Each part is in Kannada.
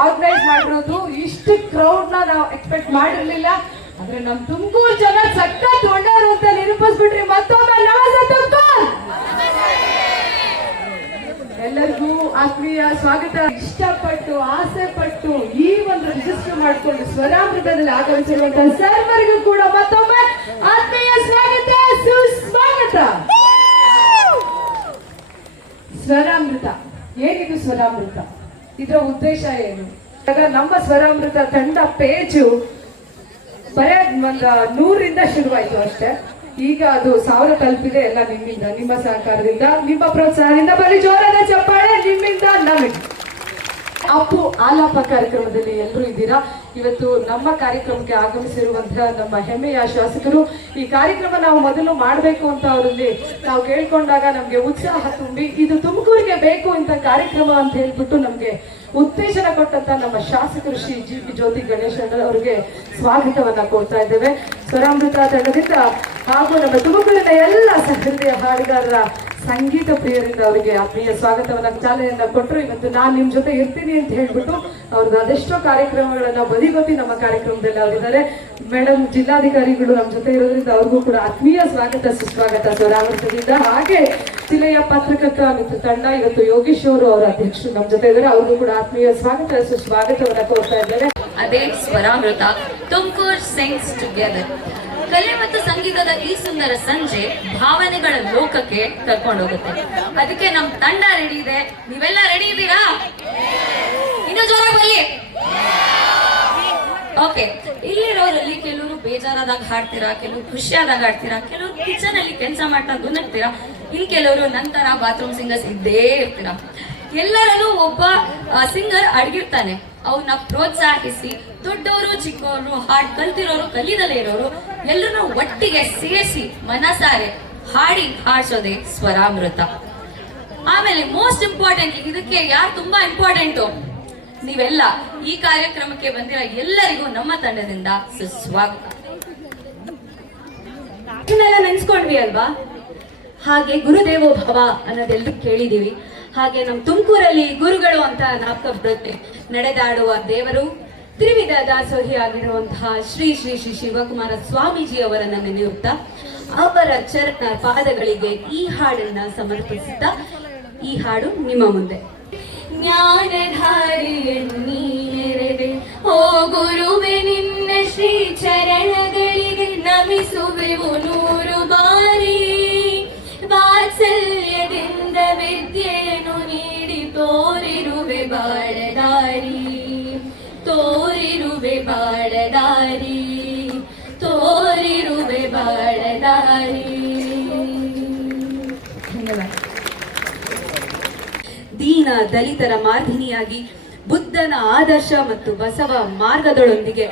ಆರ್ಗನೈಸ್ ಮಾಡಿರೋದು. ಇಷ್ಟು ಕ್ರೌಡ್ ನಾವು ಎಕ್ಸ್ಪೆಕ್ಟ್ ಮಾಡಿರ್ಲಿಲ್ಲ. ಆದ್ರೆ ನಮ್ ತುಮಕೂರು ಜನ ಸಖತ್ ಒಳ್ಳೆಯವರು ಅಂತ ನಿರೂಪಿಸ್ಬಿಟ್ರಿ. ಮತ್ತೊಮ್ಮೆ ಎಲ್ಲರಿಗೂ ಆತ್ಮೀಯ ಸ್ವಾಗತ. ಇಷ್ಟಪಟ್ಟು ಆಸೆ ಪಟ್ಟು ಈ ಒಂದು ರಿಜಿಸ್ಟರ್ ಮಾಡಿಕೊಂಡು ಸ್ವರಾಮೃತದಲ್ಲಿ ಆಗಮಿಸಿರುವಂತಹ ಸರ್ವರಿಗೂ ಕೂಡ ಮತ್ತೊಮ್ಮೆ ಆತ್ಮೀಯ ಸ್ವಾಗತ, ಸುಸ್ವಾಗತ. ಸ್ವರಾಮೃತ ಏನಿದು? ಸ್ವರಾಮೃತ ಇದರ ಉದ್ದೇಶ ಏನು? ನಮ್ಮ ಸ್ವರಾಮೃತ ತಂಡ ಪೇಜು ಬರೇ 100ರಿಂದ ಶುರುವಾಯ್ತು ಅಷ್ಟೇ. ಈಗ ಅದು 1000 ತಲುಪಿದೆ. ಎಲ್ಲ ನಿಮ್ಮಿಂದ, ನಿಮ್ಮ ಸಹಕಾರದಿಂದ, ನಿಮ್ಮ ಪ್ರೋತ್ಸಾಹದಿಂದ. ಬರೀ ಜೋರಾದ ಚಪ್ಪಾಳೆ ನಿಮ್ಮಿಂದ ನಮಗೆ. ಅಪ್ಪು ಆಲಾಪ ಕಾರ್ಯಕ್ರಮದಲ್ಲಿ ಎಲ್ಲರೂ ಇದ್ದೀರಾ. ಇವತ್ತು ನಮ್ಮ ಕಾರ್ಯಕ್ರಮಕ್ಕೆ ಆಗಮಿಸಿರುವಂತಹ ನಮ್ಮ ಹೆಮ್ಮೆಯ ಶಾಸಕರು. ಈ ಕಾರ್ಯಕ್ರಮ ನಾವು ಮೊದಲು ಮಾಡಬೇಕು ಅಂತ ಅವರಲ್ಲಿ ನಾವು ಕೇಳ್ಕೊಂಡಾಗ ನಮ್ಗೆ ಉತ್ಸಾಹ ತುಂಬಿ ಇದು ತುಮಕೂರಿಗೆ ಬೇಕು ಇಂಥ ಕಾರ್ಯಕ್ರಮ ಅಂತ ಹೇಳ್ಬಿಟ್ಟು ನಮ್ಗೆ ಉತ್ತೇಜನ ಕೊಟ್ಟಂತ ನಮ್ಮ ಶಾಸಕರು ಶ್ರೀ GP ಜ್ಯೋತಿ ಗಣೇಶ್ ಅವರಿಗೆ ಸ್ವಾಗತವನ್ನ ಕೊಡ್ತಾ ಇದ್ದೇವೆ. ಸ್ವರಾಮೃತ ತಂಡದಿಂದ ಹಾಗೂ ನಮ್ಮ ತುಮಕೂರಿನ ಎಲ್ಲ ಸಹೃದಯ ಹಾಡುಗಾರರ ಸಂಗೀತ ಪ್ರಿಯರಿಂದ ಅವರಿಗೆ ಆತ್ಮೀಯ ಸ್ವಾಗತವನ್ನ ಚಾಲನೆಯನ್ನ ಕೊಟ್ಟರು. ಇವತ್ತು ನಾನು ನಿಮ್ ಜೊತೆ ಇರ್ತೀನಿ ಅಂತ ಹೇಳ್ಬಿಟ್ಟು ಅವ್ರದ್ದು ಅದೆಷ್ಟೋ ಕಾರ್ಯಕ್ರಮಗಳನ್ನ ಬದಿಗೊತ್ತಿ ನಮ್ಮ ಕಾರ್ಯಕ್ರಮದಲ್ಲಿ ಅವರಿದ್ದಾರೆ. ಮೇಡಮ್ ಜಿಲ್ಲಾಧಿಕಾರಿಗಳು ನಮ್ಮ ಜೊತೆ ಇರೋದ್ರಿಂದ ಅವ್ರಿಗೂ ಕೂಡ ಆತ್ಮೀಯ ಸ್ವಾಗತ, ಸುಸ್ವಾಗತ ಸ್ವರಾಮೃತದಿಂದ. ಹಾಗೆ ಜಿಲ್ಲೆಯ ಪತ್ರಕರ್ತ ಮಿತ್ರ ತಂಡ ಇವತ್ತು ಯೋಗೇಶ್ ಅವರು ಅವರ ಅಧ್ಯಕ್ಷರು ನಮ್ಮ ಜೊತೆ ಇದ್ದಾರೆ. ಅವ್ರಿಗೂ ಕೂಡ ಆತ್ಮೀಯ ಸ್ವಾಗತ, ಸುಸ್ವಾಗತವನ್ನ ಕೋರ್ತಾ ಇದ್ದಾರೆ. ಅದೇ ಸ್ವರಾಮೃತ ತುಮಕೂರು ಸಿಂಗ್ಸ್ ಟುಗೆದರ್. ಕಲೆ ಮತ್ತು ಸಂಗೀತದ ಈ ಸುಂದರ ಸಂಜೆ ಭಾವನೆಗಳ ಲೋಕಕ್ಕೆ ಕರ್ಕೊಂಡು ಹೋಗುತ್ತೆ. ಅದಕ್ಕೆ ನಮ್ ತಂಡ ರೆಡಿ ಇದೆ. ನೀವೆಲ್ಲ ರೆಡಿ ಇದ್ದೀರಾ? ಇನ್ನು ಜೋರಾಗಿ ಬರಲಿ. ಓಕೆ, ಇಲ್ಲಿರೋರಲ್ಲಿ ಕೆಲವರು ಬೇಜಾರಾದಾಗ ಹಾಡ್ತೀರಾ, ಕೆಲವರು ಖುಷಿಯಾದಾಗ ಹಾಡ್ತೀರಾ, ಕೆಲವರು ಕಿಚನ್ ಅಲ್ಲಿ ಕೆಲಸ ಮಾಡ್ತಾ ಗುಣಗ್ತೀರಾ, ಇನ್ ಕೆಲವರು ನಂತರ ಬಾತ್ರೂಮ್ ಸಿಂಗರ್ಸ್ ಇದ್ದೇ ಇರ್ತೀರಾ. ಎಲ್ಲರಲ್ಲೂ ಒಬ್ಬ ಸಿಂಗರ್ ಅಡಗಿರ್ತಾನೆ. ಅವನ್ನ ಪ್ರೋತ್ಸಾಹಿಸಿ ದೊಡ್ಡವರು ಚಿಕ್ಕವರು, ಹಾಡ್ ಕಲ್ತಿರೋರು ಕಲಿದಲೇ ಇರೋರು ಎಲ್ಲರನ್ನೂ ಒಟ್ಟಿಗೆ ಸೇರಿಸಿ ಮನಸಾರೆ ಹಾಡ್ಸೋದೆ ಸ್ವರಾಮೃತ. ಆಮೇಲೆ ಮೋಸ್ಟ್ ಇಂಪಾರ್ಟೆಂಟ್, ಇದಕ್ಕೆ ಯಾರು ತುಂಬಾ ಇಂಪಾರ್ಟೆಂಟು? ನೀವೆಲ್ಲ ಈ ಕಾರ್ಯಕ್ರಮಕ್ಕೆ ಬಂದಿರೋ ಎಲ್ಲರಿಗೂ ನಮ್ಮ ತಂಡದಿಂದ ಸುಸ್ವಾಗತ. ನೆನ್ಸ್ಕೊಂಡ್ವಿ ಅಲ್ವಾ? ಹಾಗೆ ಗುರುದೇವೋ ಭವ ಅನ್ನೋದೆಲ್ಲರೂ ಕೇಳಿದೀವಿ. ಹಾಗೆ ನಮ್ಮ ತುಮಕೂರಲ್ಲಿ ಗುರುಗಳು ಅಂತ ನಾಪಕ ಬರುತ್ತೆ. ನಡೆದಾಡುವ ದೇವರು, ತ್ರಿವಿಧ ದಾಸೋಹಿ ಆಗಿರುವಂತಹ ಶ್ರೀ ಶ್ರೀ ಶ್ರೀ ಶಿವಕುಮಾರ ಸ್ವಾಮೀಜಿ ಅವರನ್ನ ನೆನೆಯುತ್ತಾ ಅವರ ಚರಣ ಪಾದಗಳಿಗೆ ಈ ಹಾಡನ್ನ ಸಮರ್ಪಿಸುತ್ತಾ ಈ ಹಾಡು ನಿಮ್ಮ ಮುಂದೆ. ಜ್ಞಾನಧಾರಿಯನ್ನೆರೆದೆ ಓ ಗುರುವೆ, ನಿನ್ನ ಶ್ರೀ ಚರಣಗಳಿಗೆ ನಮಿಸುವೆವು 100 ಬಾರಿ. ವಾತ್ಸಲ್ಯದಿಂದ ವಿದ್ಯೆಯನ್ನು ನೀಡಿ ತೋರಿರುವೆ ಬಾಳದಾರಿ, ತೋರಿರುವೆ ಬಾಳದಾರಿ, ತೋರಿರುವೆ ಬಾಳದಾರಿ. ಧನ್ಯವಾದ. ದೀನ ದಲಿತರ ಮಾರ್ಧಿನಿಯಾಗಿ ಬುದ್ಧನ ಆದರ್ಶ ಮತ್ತು ಬಸವ ಮಾರ್ಗದೊಳೊಂದಿಗೆ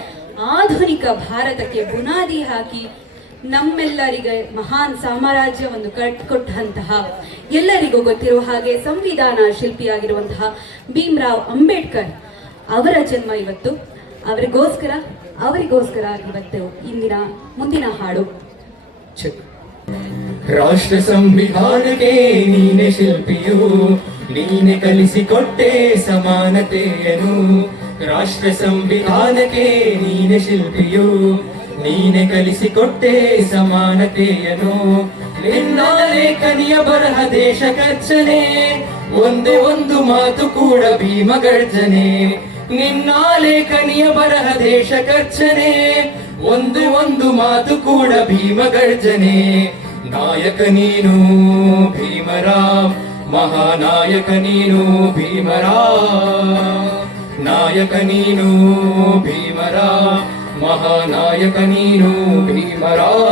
ಆಧುನಿಕ ಭಾರತಕ್ಕೆ ಬುನಾದಿ ಹಾಕಿ ನಮ್ಮೆಲ್ಲರಿಗೆ ಮಹಾನ್ ಸಾಮ್ರಾಜ್ಯವನ್ನು ಕಟ್ಟಿಕೊಟ್ಟಂತಹ, ಎಲ್ಲರಿಗೂ ಗೊತ್ತಿರುವ ಹಾಗೆ ಸಂವಿಧಾನ ಶಿಲ್ಪಿಯಾಗಿರುವಂತಹ ಭೀಮರಾವ್ ಅಂಬೇಡ್ಕರ್ ಅವರ ಜನ್ಮ ಇವತ್ತು. ಅವರಿಗೋಸ್ಕರ ಇವತ್ತು ಮುಂದಿನ ಹಾಡು. ರಾಷ್ಟ್ರ ಸಂವಿಧಾನಕ್ಕೆ ನೀನೆ ಶಿಲ್ಪಿಯು, ನೀನೆ ಕಲಿಸಿಕೊಟ್ಟೆ ಸಮಾನತೆಯನು. ರಾಷ್ಟ್ರ ಸಂವಿಧಾನಕ್ಕೆ ನೀನೆ ಶಿಲ್ಪಿಯು, ನೀನೆ ಕಲಿಸಿಕೊಟ್ಟೆ ಸಮಾನತೆಯನು. ನಿನ್ನ ಲೇಖನಿಯ ಬರಹ ದೇಶ ಕರ್ಚನೆ, ಒಂದೇ ಒಂದು ಮಾತು ಕೂಡ ಭೀಮ ಗರ್ಜನೆ. ನಿನ್ನ ಲೇಖನಿಯ ಬರಹ ದೇಶ ಕರ್ಚನೆ, ಒಂದೇ ಒಂದು ಮಾತು ಕೂಡ ಭೀಮ ಗರ್ಜನೆ. ನಾಯಕ ನೀನು ಭೀಮರಾವ್, ಮಹಾನಾಯಕ ನೀನು ಭೀಮರಾವ್. ನಾಯಕ ನೀನು ಭೀಮರಾವ್, ಮಹಾನಾಯಕ ನೀನು ಭೀಮರಾವ್.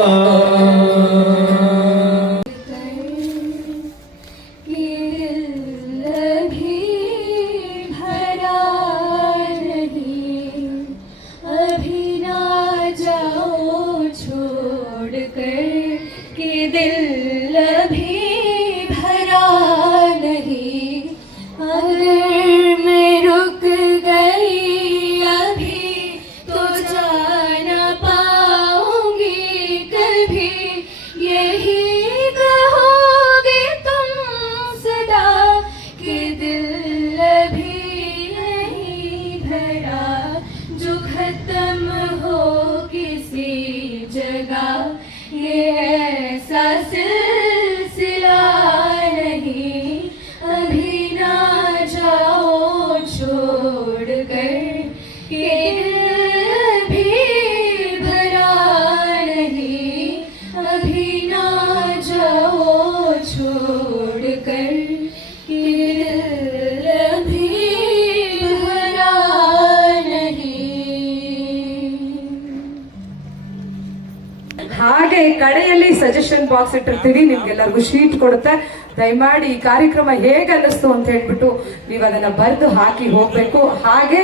ಸಜೆಷನ್ ಬಾಕ್ಸ್ ಇಟ್ಟಿರ್ತೀವಿ, ನಿಮ್ಗೆಲ್ಲರಿಗೂ ಶೀಟ್ ಕೊಡುತ್ತೆ. ದಯಮಾಡಿ ಈ ಕಾರ್ಯಕ್ರಮ ಹೇಗೆ ಅನ್ನಿಸ್ತು ಅಂತ ಹೇಳ್ಬಿಟ್ಟು ನೀವು ಅದನ್ನ ಬರೆದು ಹಾಕಿ ಹೋಗ್ಬೇಕು. ಹಾಗೆ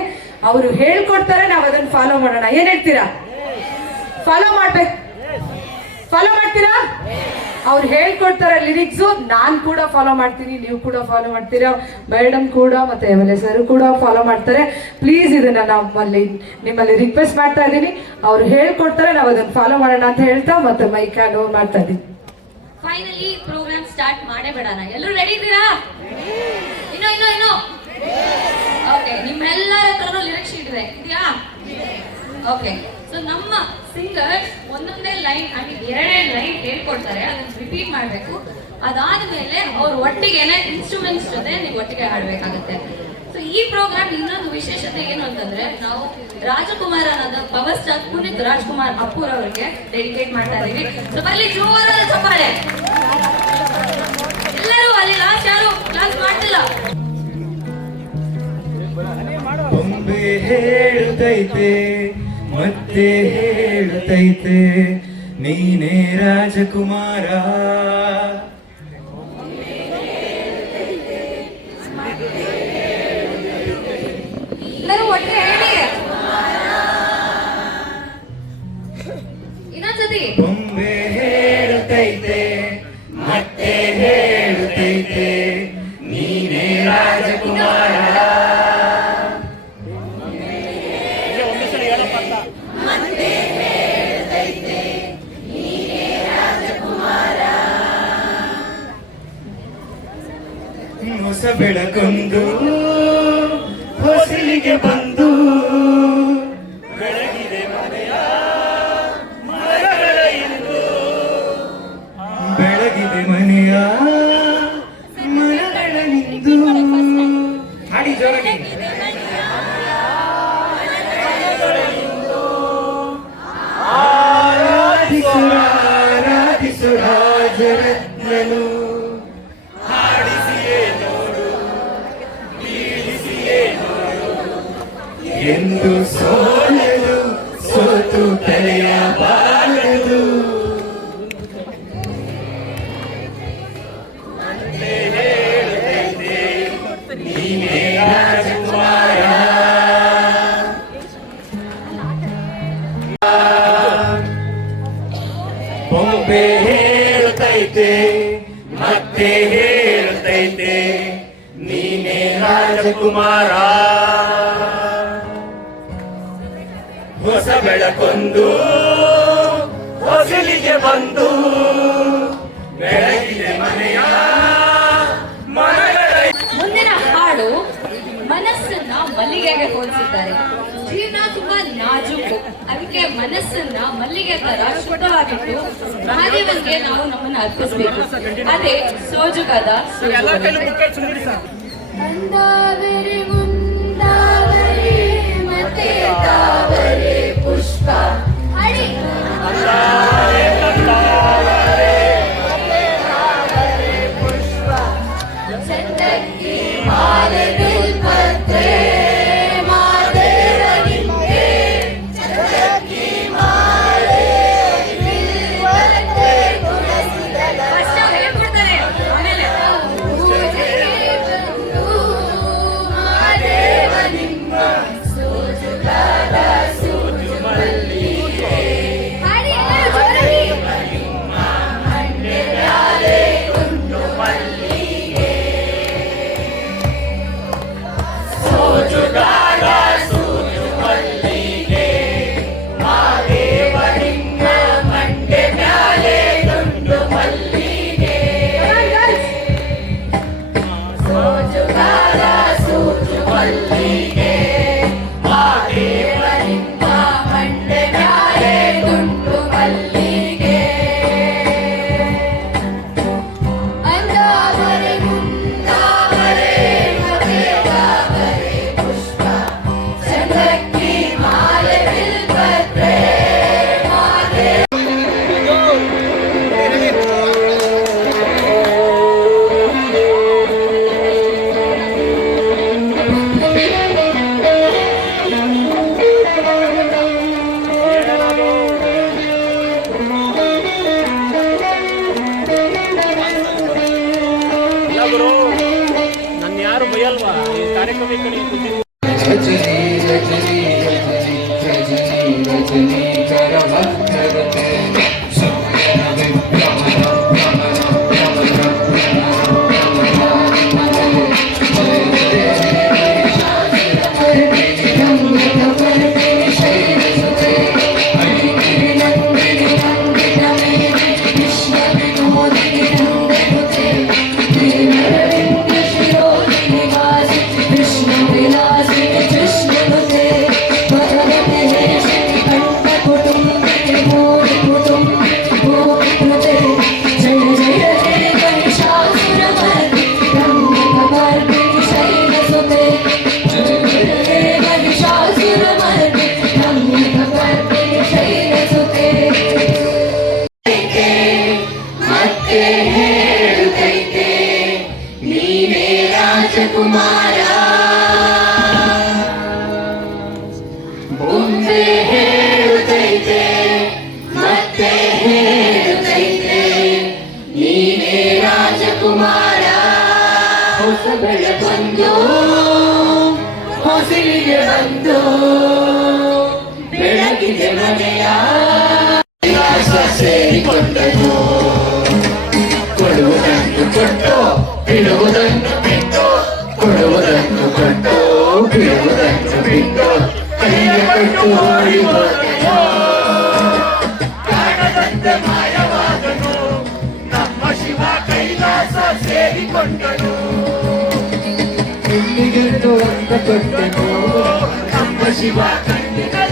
ಅವರು ಹೇಳ್ಕೊಡ್ತಾರೆ, ನಾವು ಅದನ್ನ ಫಾಲೋ ಮಾಡೋಣ. ಏನ್ ಹೇಳ್ತೀರಾ? ಫಾಲೋ ಮಾಡ್ಬೇಕು. ಫಾಲೋ ಮಾಡ್ತೀರಾ? ಅವ್ರು ಹೇಳ್ಕೊಡ್ತಾರೆ ಲಿರಿಕ್ಸು, ನಾನ್ ಕೂಡ ಫಾಲೋ ಮಾಡ್ತೀನಿ, ನೀವು ಕೂಡ ಫಾಲೋ ಮಾಡ್ತೀರಾ, ಮೇಡಮ್ ಕೂಡ ಮತ್ತೆ ಎಮ್ ಸರ್ ಕೂಡ ಫಾಲೋ ಮಾಡ್ತಾರೆ. ಪ್ಲೀಸ್ ಇದನ್ನ ನಿಮ್ಮಲ್ಲಿ ರಿಕ್ವೆಸ್ಟ್ ಮಾಡ್ತಾ ಇದ್ದೀನಿ. ಅವ್ರು ಹೇಳ್ಕೊಡ್ತಾರೆ, ನಾವು ಅದನ್ನ ಫಾಲೋ ಮಾಡೋಣ ಅಂತ ಹೇಳ್ತಾ ಮತ್ತೆ ಮೈಕ್ ಹ್ಯಾಂಡ್ ಓವರ್ ಮಾಡ್ತಾ ಇದ್ದೀನಿ. ಫೈನಲಿ ಪ್ರೋಗ್ರಾಮ್ ಸ್ಟಾರ್ಟ್ ಮಾಡೇ ಬಿಡೋಣ. ಎಲ್ಲರೂ ರೆಡಿ ಇದ್ದೀರಾ? ಇನ್ನು ಓಕೆ, ನಿಮ್ಮೆಲ್ಲರ ಹತ್ರನೂ ಲಿರಿಕ್ಸ್ ಶೀಟ್ ಇದೆಯಾ? ಓಕೆ, ಸೊ ನಮ್ಮ ಸಿಂಗರ್ ಒಂದೊಂದೇ ಲೈನ್ ಅಂಡ್ ಎರಡೇ ಲೈನ್ ಹೇಳ್ಕೊಡ್ತಾರೆ, ಅದನ್ನ ರಿಪೀಟ್ ಮಾಡಬೇಕು. ಅದಾದ್ಮೇಲೆ ಅವ್ರ ಒಟ್ಟಿಗೆನೆ ಇನ್ಸ್ಟ್ರೂಮೆಂಟ್ಸ್ ಜೊತೆ ನೀವು ಒಟ್ಟಿಗೆ ಹಾಡ್ಬೇಕಾಗತ್ತೆ. ಸೊ ಈ ಪ್ರೋಗ್ರಾಮ್ ಇನ್ನೊಂದು ವಿಶೇಷತೆ ಏನು ಅಂತಂದ್ರೆ, ನಾವು ರಾಜಕುಮಾರನಾದ ಪವರ್ ಸ್ಟಾರ್ ಪುನೀತ್ ರಾಜ್ಕುಮಾರ್ ಅಪ್ಪೂರ್ ಅವರಿಗೆ ಡೆಡಿಕೇಟ್ ಮಾಡ್ತಾ ಇದೀವಿ. ಸೊ ಬರಲಿ ಜೋರಾದ ಚಪ್ಪಾಳೆ ಎಲ್ಲರೂ. ಅಲ್ಲಿ ಲಾಸ್ಟ್ ಯಾರು ಕ್ಲಾಸ್ ಮಾಡ್ತಿಲ್ಲ. ಬೊಂಬೆ ಹೇಳುತ್ತೈತೆ ಮತ್ತೆ ಹೇಳುತ್ತೈತೆ ನೀನೇ ರಾಜಕುಮಾರ. ಎಲ್ಲರೂ ಒಟ್ಟಿಗೆ ಹೇಳಿ ಇನ್ನೊಂದ್ಸತಿ. ಬೊಂಬೆ ಹೇಳುತ್ತೈತೆ ಮತ್ತೆ ಹೇಳುತ್ತೈತೆ ನೀನೇ ರಾಜಕುಮಾರ. ಹೊಸ ಬೆಳಕೊಂದು ಹೊಸಲಿಗೆ ಬಂದು ಬೆಳಗಿದೆ ಮನೆಯ ಮರಗಳ ಇಂದು, ಬೆಳಗಿದೆ ಮನೆಯ ಮರಗಳ ಇಂದು. ಹಾಡಿ ಜೋರಾಗಿ. ಆರಾಧಿಸು ರಾಜರತ್ನನು, ಎಂದು ಸೋಲಲು ಸೋತು ಕರೆಯಬಾರದು. ನೀನೇ ರಾಜಕುಮಾರ. ಬೊಂಬೆ ಹೇಳುತ್ತೈತೆ ಮತ್ತೆ ಹೇಳುತ್ತೈತೆ ನೀನೇ ರಾಜಕುಮಾರ. ಹೊಸ ಬೆಳಕೊಂದು ಹೊಸಲಿಗೆ ಬಂದು ಬೆಳಗಿದೆ ಮನೆಯ ಮರಗಳ. ಮುಂದಿನ ಹಾಡು ಮನಸ್ಸನ್ನ ಮಲ್ಲಿಗೆಗೆ ಹೋಲಿಸಿದ್ದಾರೆ. ಜೀವನ ತುಂಬಾ ನಾಜೂಕು, ಅದಕ್ಕೆ ಮನಸ್ಸನ್ನ ಮಲ್ಲಿಗೆ ತರ ಶುದ್ಧವಾಗಿಟ್ಟು ಮಹಾದೇವನ್ಗೆ ನಾವು ನಮ್ಮನ್ನ ಅರ್ಪಿಸಬೇಕು. ಅದೇ ಸೋಜುಗಾದ ಮತ್ತೆ ತಾವರೆ ಪುಷ್ಪ ಹಡಿ ಚಂದಕ್ಕಿ ಮಾಲೆ ಬಿಲ್ಪತ್ರೆ ಮಾದೇವ ನಿಂಗೆ, ಚಂದಕ್ಕಿ ಮಾಲೆ ಬಿಲ್ಪತ್ರೆ ಗುಣಸಿದಲ ಕಷ್ಟ ಹೇಳ್ಕೊಡ್ತಾರೆ. ಆಮೇಲೆ ಮಾದೇವ ನಿಮ್ಮ ಸೋಜುಗಾದ ಸೋಜು ಮಲ್ಲಿಗೆ. ಹಾಡಿ ಎಲ್ಲರೂ ಜೋರಾಗಿ. ಮಂಡೆ ಮ್ಯಾಲೆ ಗುಂಡು ಮಲ್ಲಿಗೆ, ಸೋಜುಗಾದ ಸೋಜು ಮಲ್ಲಿಗೆ, ಮಾದೇವ ನಿಮ್ಮ ಮಂಡೆ ಮ್ಯಾಲೆ ಗುಂಡು ಮಲ್ಲಿಗೆ. ಸೋಜುಗಾದ ಸೋಜು ಮಲ್ಲಿಗೆ, ಮಾದೇವ ನಿಮ್ಮ ಮಂಡೆ ಮ್ಯಾಲೆ ಗುಂಡು ಮಲ್ಲಿಗೆ. ಅಂದಾವರೆ ಮುಂದಾವರೆ ಮಗೆದಾವರೆ ಪುಷ್ಪ, ಚಂದಕ್ಕಿ ಮಾಲೆ ಬಿಲ್ಪತ್ರೆ ಮಾದೇವ. Thank you. ಸರಿಯಲ್ವಾ ಈ ಕಾರ್ಯಕ್ರಮ ಈ ಕಡೆ ಖುಷಿ ರಜನಿ ರಜನಿ ರಜನಿ ರಜನಿ ರಜನಿ ಕರವತ್ತರತೆ ಸೂರ್ಯನ ವಿಭ್ರಮಣ ರಾಜಕುಮಾರ ಬೊಂಬೆ ಹೇಳುತ್ತೈತೆ ಮತ್ತೆ ಹೇಳುತ್ತೈತೆ ನೀನೇ ರಾಜಕುಮಾರ ಹೊಸ ಬೆಳಕೊಂದು ಹೊಸಿಲಿಗೆ ಬಂದು ಬೆಳಗಿಗೆ ಮನೆಯ ಸೇರಿಕೊಂಡನು ಕೊಡುವುದನ್ನು ಕೊಟ್ಟು ಬಿಡುವುದನ್ನು ಬಿಟ್ಟು ಕೊಡುವುದನ್ನು ಕೊಟ್ಟು ಬಿಡುವುದನ್ನು ಬಿಟ್ಟು ಕೈಯ ಕೊಟ್ಟು ಓಡಿ ಹೋದನು ಕಾಣದಂತೆ ಮಾಯವಾದನು ನಮ್ಮ ಶಿವ ಕೈಲಾಸ ಸೇರಿಕೊಂಡನು ಎಲ್ಲಿಗೆಂದು ಅಂತ ಕೊಟ್ಟನು ನಮ್ಮ ಶಿವ ಕಣ್ಣಿನಲ್ಲಿ